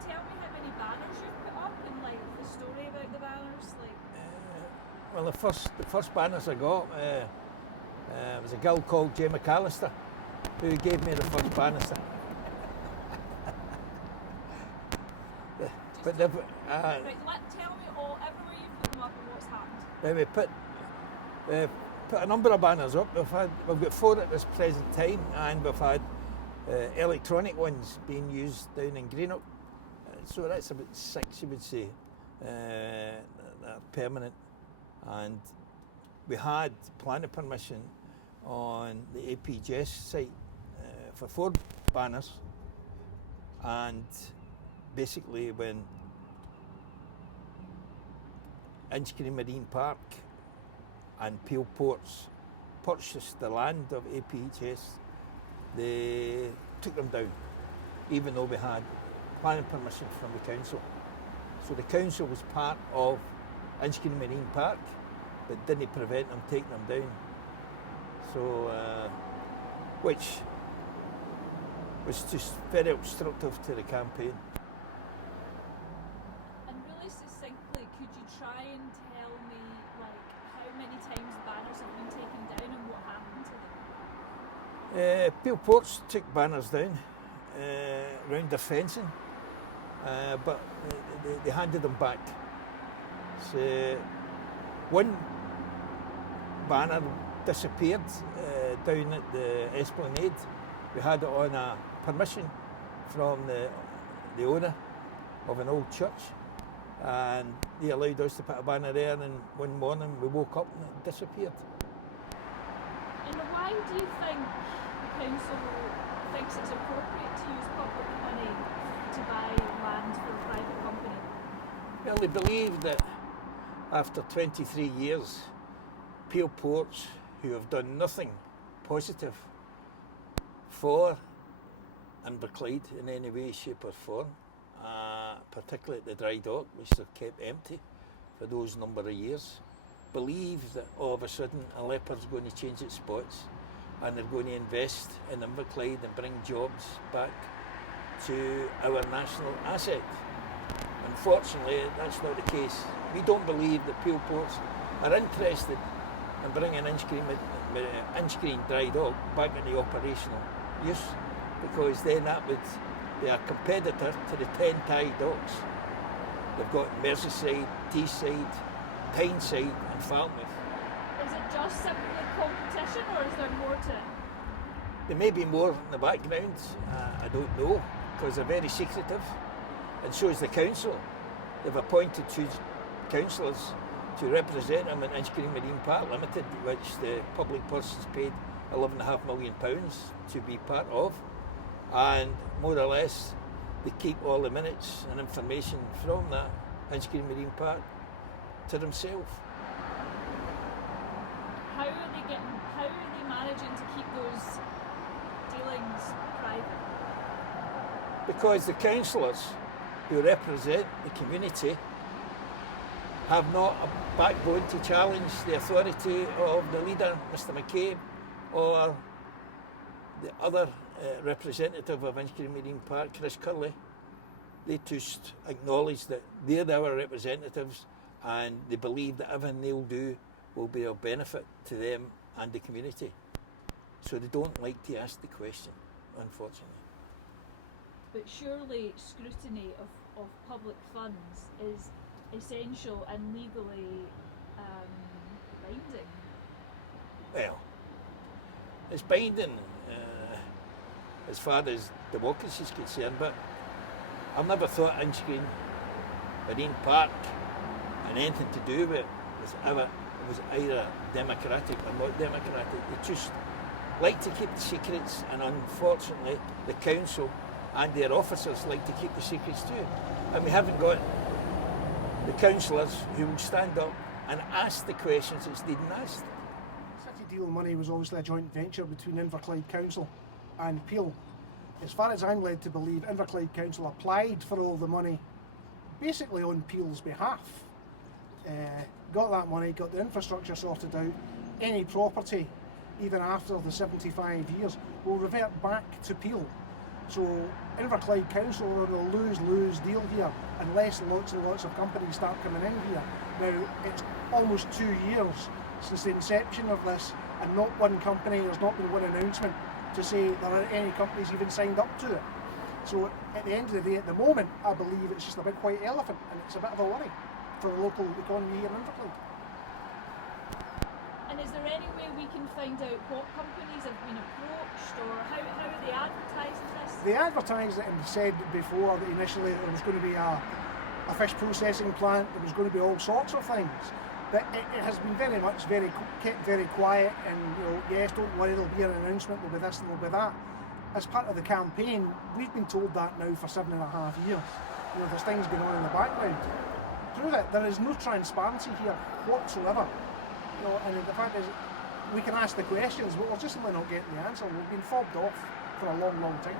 tell me how many banners you've put up and like the story about the banners. Well, the first banners I got was a girl called Gemma Alasdair who gave me the first banners. But tell me all everywhere you put them up and what's happened. We put a number of banners up. We've got 4 at this present time, and we've had electronic ones being used down in Greenock. So that's about 6, you would say, that are permanent. And we had planning permission on the APGS site for 4 banners, and basically when Inchgreen Marine Park and Peel Ports purchased the land of APHS, they took them down, even though we had planning permission from the council. So the council was part of Inchgreen Marine Park, but didn't prevent them taking them down. So, which was just very obstructive to the campaign. And really succinctly, could you try and tell me like how many times banners have been taken down and what happened to them? Peel Ports took banners down around their fencing, but they handed them back. So one banner disappeared down at the Esplanade. We had it on a permission from the owner of an old church, and they allowed us to put a banner there, and one morning we woke up and it disappeared. And why do you think the council thinks it's appropriate to use public money to buy land for a private company? Well, they believe that after 23 years, Peel Ports, who have done nothing positive for Inverclyde in any way, shape or form, particularly at the dry dock, which they've kept empty for those number of years, believe that all of a sudden a leopard's going to change its spots and they're going to invest in Inverclyde and bring jobs back to our national asset. Unfortunately, that's not the case. We don't believe that Peel Ports are interested in bringing Inchgreen dry dock back into operational use, because then that would be a competitor to the 10 tie docks. They've got Merseyside, Teesside, Tyneside and Falmouth. Is it just simply competition or is there more to it? There may be more in the background, I don't know, because they're very secretive, and so is the council. They've appointed 2 councillors to represent them in Inchgreen Marine Park Limited, which the public purse has paid £11.5 million to be part of, and more or less they keep all the minutes and information from that Inchgreen Marine Park to themselves. How are they managing to keep those dealings private? Because the councillors who represent the community have not a backbone to challenge the authority of the leader, Mr McCabe, or the other representative of Inchgreen Marine Park, Chris Curley. They just acknowledge that they're our representatives and they believe that everything they'll do will be of benefit to them and the community. So they don't like to ask the question, unfortunately. But surely scrutiny of public funds is essential and legally binding. Well, it's binding as far as democracy is concerned, but I've never thought Inchgreen Marine Park and anything to do with it was either democratic or not democratic. They just like to keep the secrets, and unfortunately the council and their officers like to keep the secrets too. And we haven't got the councillors who will stand up and ask the questions that's needing asked. City Deal money was obviously a joint venture between Inverclyde Council and Peel. As far as I'm led to believe, Inverclyde Council applied for all the money basically on Peel's behalf. Got that money, got the infrastructure sorted out. Any property, even after the 75 years, will revert back to Peel. So Inverclyde Council are in a lose-lose deal here unless lots and lots of companies start coming in here. Now, it's almost 2 years since the inception of this, and not one company, there's not been one announcement to say there are any companies even signed up to it. So at the end of the day, at the moment, I believe it's just a big white elephant, and it's a bit of a worry for the local economy here in Inverclyde. And is there any way we can find out what companies have been approached, or how are they advertising this? They advertised it and said before that initially there was going to be a fish processing plant, there was going to be all sorts of things. But it has been very much kept very quiet, and yes, don't worry, there'll be an announcement, there'll be this and there'll be that. As part of the campaign, we've been told that now for 7.5 years. There's things going on in the background. Through that, there is no transparency here whatsoever. And the fact is, we can ask the questions, but we're just simply not getting the answer. We've been fobbed off for a long, long time.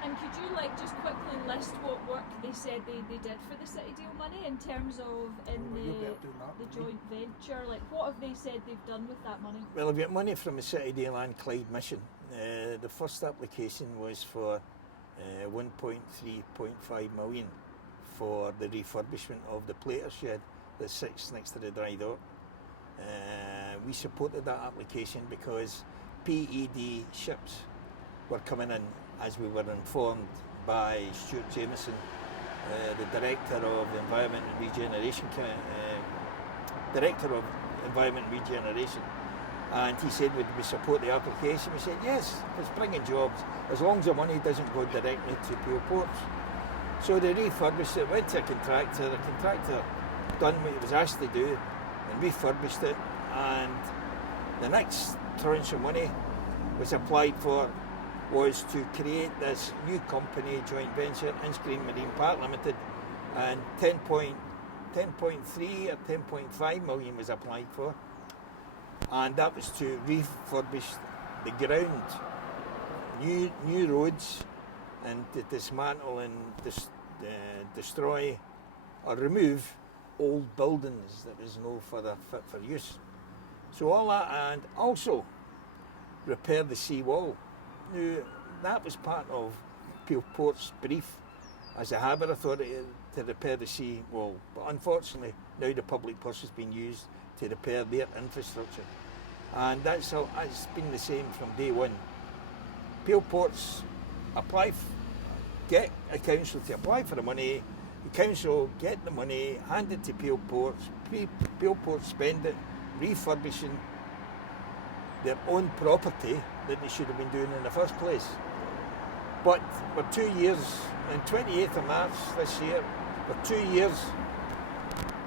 And could you just quickly list what work they said they did for the City Deal money in terms of the joint venture? What have they said they've done with that money? Well, I've got money from the City Deal and Clyde mission. The first application was for 1.3.5 million for the refurbishment of the plater shed that sits next to the dry dock. We supported that application because PED ships were coming in, as we were informed by Stuart Jameson, the Director of Environment and Regeneration, and he said, would we support the application? We said yes, it's bringing jobs, as long as the money doesn't go directly to Peel Ports. So they refurbished it, went to a contractor, the contractor done what he was asked to do and refurbished it, and the next tranche of money was applied for was to create this new company, joint venture, Inchgreen Marine Park Limited, and 10.3 or 10.5 million was applied for, and that was to refurbish the ground, new roads, and to dismantle and destroy or remove old buildings that was no further fit for use. So all that, and also repair the sea wall. Now, that was part of Peel Port's brief as a harbour authority to repair the sea wall, but unfortunately now the public purse has been used to repair their infrastructure, and it's been the same from day one. Peel Ports get a council to apply for the money, the council get the money, hand it to Peel Ports, Peel Ports spend it refurbishing their own property that they should have been doing in the first place. But we're 2 years, on 28th of March this year, we're 2 years,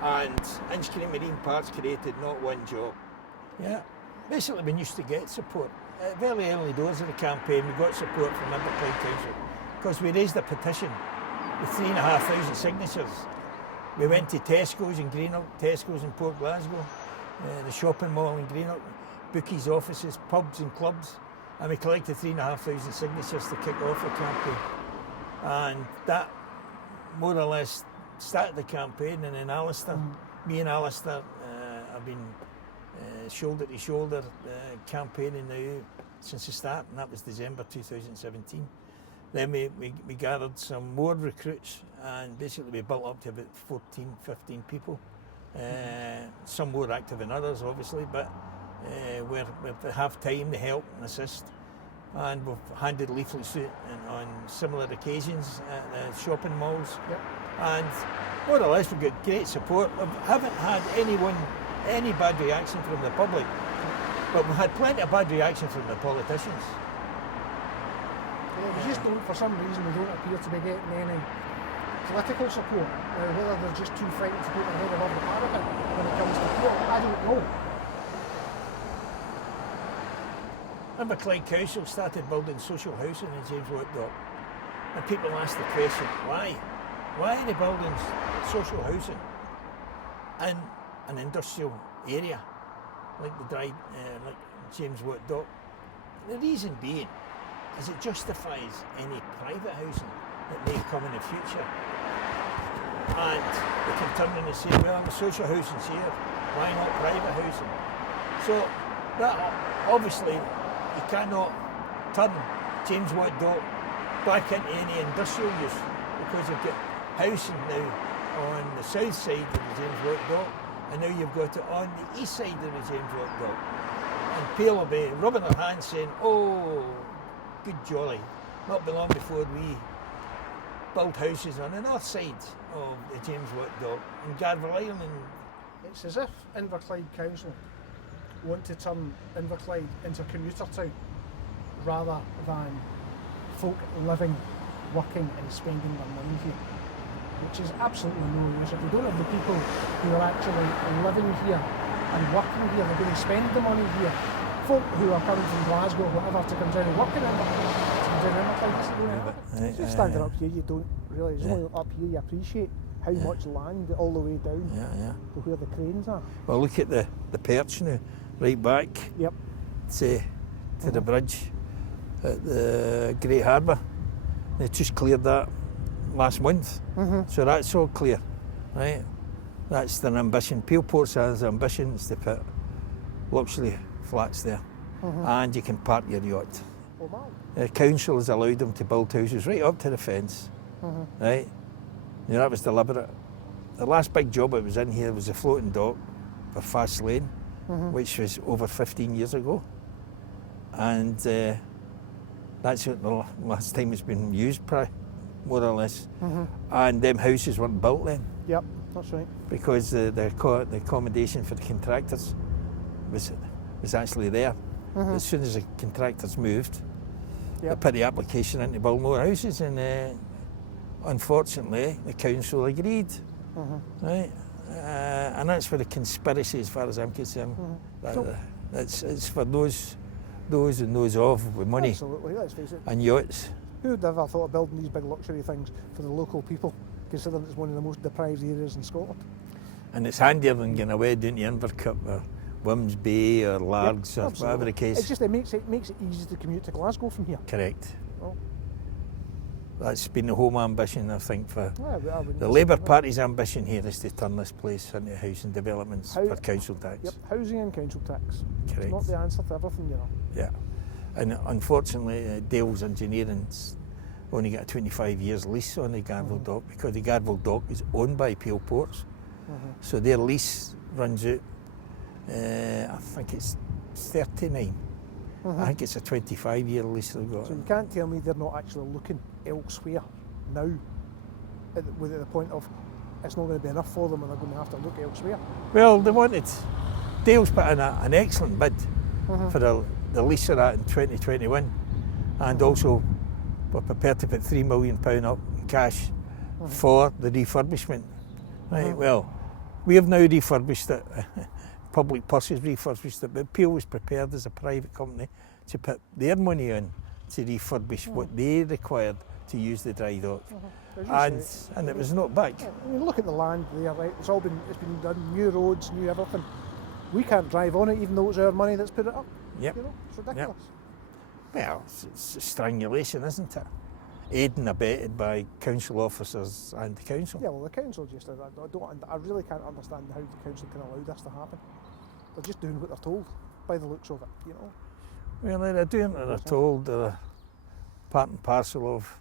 and Inchgreen Marine Parks created not one job. Yeah, basically we used to get support. At very early doors of the campaign, we got support from Inverclyde Council because we raised a petition with 3,500 signatures. We went to Tesco's in Greenock, Tesco's in Port Glasgow, the shopping mall in Greenock, bookies' offices, pubs and clubs, and we collected 3,500 signatures to kick off the campaign. And that more or less started the campaign. And in Alasdair, me and Alasdair have been shoulder to shoulder campaigning now since the start, and that was December 2017. Then we gathered some more recruits, and basically we built up to about 14, 15 people. Some more active than others, obviously, but we have time to help and assist. And we've handed leaflets out on similar occasions at the shopping malls. Yep. And more or less we've got great support. We haven't had any bad reaction from the public, but we've had plenty of bad reaction from the politicians. We just don't, for some reason, we don't appear to be getting any political support. Whether they're just too frightened to put their head above the parapet when it comes to Peel, I don't know. Inverclyde Council started building social housing in James Watt Dock, and people ask the question, why? Why are they building social housing in an industrial area like like James Watt Dock? The reason being is it justifies any private housing that may come in the future. And they can turn around and say, well, the social housing's here, why not private housing? So that obviously you cannot turn James Watt Dock back into any industrial use, because you've got housing now on the south side of the James Watt Dock, and now you've got it on the east side of the James Watt Dock. And Peel will be rubbing their hands saying, oh, good jolly. Not be long before we build houses on the north side of the James Watt Dock in Garville Island. It's as if Inverclyde Council want to turn Inverclyde into a commuter town rather than folk living, working and spending their money here, which is absolutely no use. If they don't have the people who are actually living here and working here, they're going to spend the money here. Folk who are coming from Glasgow, whatever, to come down and work in Inverclyde, just standing up here, you don't really, it's only up here you appreciate how much land all the way down to where the cranes are. Well, look at the perch now, right back to the bridge at the Great Harbour. They just cleared that last month, so that's all clear, right? That's their ambition. Peel Ports has ambitions to put luxury flats there, and you can park your yacht. Oh, wow. The council has allowed them to build houses right up to the fence, right? You know, that was deliberate. The last big job that was in here was a floating dock for Fast Lane, which was over 15 years ago, and that's the last time it's been used, more or less. And them houses weren't built then. Yep, that's right. Because the accommodation for the contractors was actually there. As soon as the contractors moved, they put the application in to build more houses, and unfortunately the council agreed. Right? And that's for the conspiracy, as far as I'm concerned. It's for those and those of with money. Absolutely, let's face it. And yachts. Who would ever thought of building these big luxury things for the local people, considering it's one of the most deprived areas in Scotland? And it's handier than getting away down to Invercup or Wims Bay or Largs or absolutely. whatever the case. It's just it makes it easy to commute to Glasgow from here. Correct. Well, That's been the home ambition, I think, for yeah, the Labour Party's ambition here is to turn this place into housing developments for council tax. Yep, housing and council tax. Correct. It's not the answer to everything, you know. Yeah. And unfortunately, Dale's Engineering's only got a 25 years lease on the Garville Dock, because the Garville Dock is owned by Peel Ports. So their lease runs out, I think it's 39. I think it's a 25-year lease they've got. So you can't tell me they're not actually looking elsewhere now, at the point of it's not going to be enough for them and they're going to have to look elsewhere. Well, they wanted, Dale's put in an excellent bid for the lease of that in 2021, and also we're prepared to put £3 million up in cash for the refurbishment. Right, well, we have now refurbished it, public purses refurbished it, but Peel was prepared as a private company to put their money in to refurbish what they required to use the dry dock. And it was not back. Yeah, I mean, look at the land there, right? It's been done, new roads, new everything. We can't drive on it even though it's our money that's put it up. Yep. You know, it's ridiculous. Yep. Well, it's strangulation, isn't it? Aided and abetted by council officers and the council. Yeah, well, the council just, I really can't understand how the council can allow this to happen. They're just doing what they're told, by the looks of it, you know. Well, they're doing what they're told, they're part and parcel of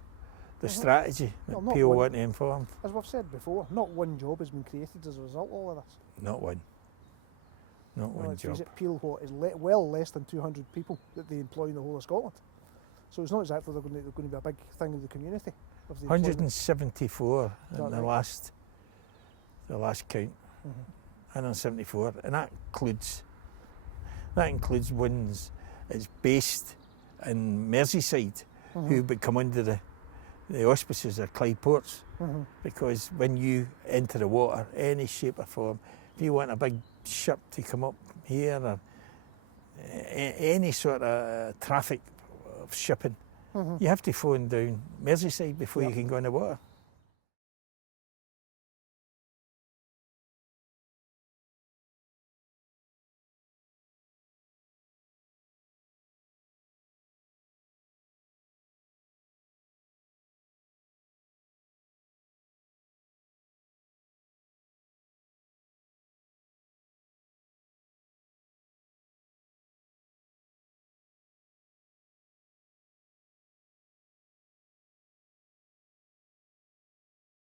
the strategy that Peel want to inform. As we've said before, not one job has been created as a result of all of this. Not one. Not one Let's job. face it, Peel is well less than 200 people that they employ in the whole of Scotland. So it's not exactly they're going to be a big thing in the community. 174 in right? the last count. 174, and that includes ones that's based in Merseyside, who would come under the auspices of Clyde Ports, because when you enter the water, any shape or form, if you want a big ship to come up here or any sort of traffic of shipping, you have to phone down Merseyside before you can go in the water.